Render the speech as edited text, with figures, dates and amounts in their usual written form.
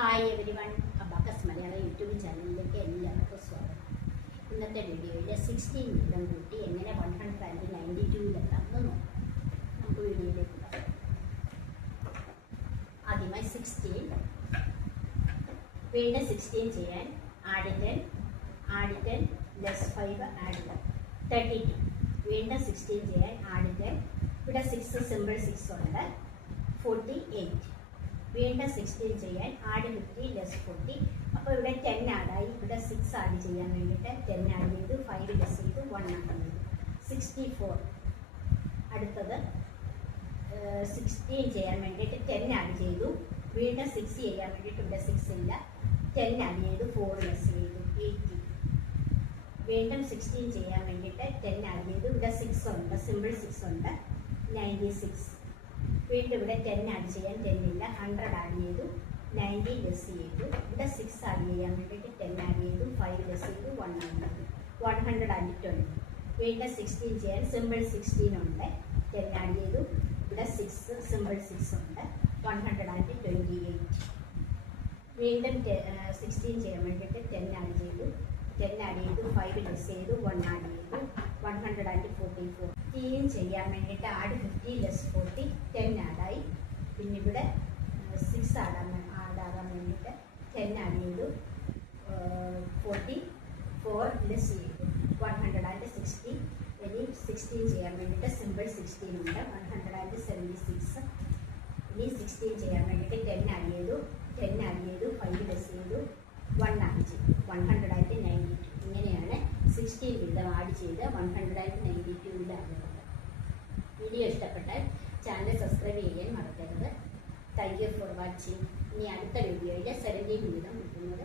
Hi every one, abacus Malayalam YouTube ചാനലിലേക്ക് എല്ലാവർക്കും സ്വാഗതം. ഇന്നത്തെ വീഡിയോയിൽ 16 വീതം കൂട്ടി എങ്ങനെ 192-ലെത്താമെന്ന് നോക്കാം. നമുക്ക് വീഡിയോയിലേക്ക് പോകാം. ആദ്യമായി 16, വീണ്ടും 16 ചെയ്യാൻ ആഡ് 10 ലെസ് 5 ആഡ് 32. വീണ്ടും 16 ചെയ്യാൻ ആഡ് 10, ഇവിടെ 6 സിമ്പിൾ 6 ഉണ്ട്, 48. വീണ്ടും 16 ചെയ്യാൻ ആഡ് 50 ലെസ് 40. അപ്പോൾ ഇവിടെ 10 ആഡായി. ഇവിടെ 6 ആഡ് ചെയ്യാൻ വേണ്ടിയിട്ട് 10 ആഡ് ചെയ്തു, 5 ലെസ് ചെയ്തു, 1 ആഡ് ചെയ്തു, 64. അടുത്തത് 16 ചെയ്യാൻ വേണ്ടിയിട്ട് 10 ആഡ് ചെയ്തു, വീണ്ടും 6 ചെയ്യാൻ വേണ്ടിയിട്ട് ഇവിടെ 6 ഇല്ല, 10 ആഡ് ചെയ്തു, 4 ലെസ് ചെയ്തു, 80. വീണ്ടും 16 ചെയ്യാൻ വേണ്ടിയിട്ട് 10 ആഡ് ചെയ്തു, ഇവിടെ 6 ഉണ്ട്, സിമ്പിൾ 6 ഉണ്ട്, 96. വീണ്ടും ഇവിടെ 10 ആഡ് ചെയ്യാൻ 10 ഇല്ല, 100 ആഡ് ചെയ്തു, 90 ലെസ് ചെയ്തു, ഇവിടെ 6 ആഡ് ചെയ്യാൻ വേണ്ടിയിട്ട് 10 ആഡ് ചെയ്തു, 5 ലെസ് ചെയ്തു, 1 ആഡ് ചെയ്തു, 120. വീണ്ടും 16 ചെയ്യാൻ സിമ്പിൾ 16 ഉണ്ട്, 10 ആഡ് ചെയ്തു, ഇവിടെ 6 സിമ്പിൾ 6 ഉണ്ട്, 128. വീണ്ടും 16 ചെയ്യാൻ വേണ്ടിയിട്ട് 10 ആഡ് ചെയ്തു, 5 ലെസ് ചെയ്തു, 1 ആഡ് ചെയ്തു, 144. 15 ചെയ്യാൻ വേണ്ടിയിട്ട് ആഡ് 50 ലെസ് 40, 10 ആഡായി. പിന്നെ ഇവിടെ 6 ആഡാകാൻ വേണ്ടിയിട്ട് 10 ആഡ് ചെയ്തു, 44 ലെസ് ചെയ്തു, 160. ഇനി 16 ചെയ്യാൻ വേണ്ടിയിട്ട് സിമ്പിൾ 16 ഉണ്ട്, 176. ഇനി 16 ചെയ്യാൻ വേണ്ടിയിട്ട് 10 ആഡ് ചെയ്തു, 5 ലെസ് ചെയ്തു, 1 ആഡ് ചെയ്തു, 192. ഇങ്ങനെയാണ് 16 വീതം ആഡ് ചെയ്ത് 192-ലാകുന്നത്. വീഡിയോ ഇഷ്ടപ്പെട്ടാൽ ചാനൽ സബ്സ്ക്രൈബ് ചെയ്യാൻ മറക്കരുത്. Thank you for watching. ഇനി അടുത്ത വീഡിയോയിൽ 17 വീതം കിട്ടുന്നത്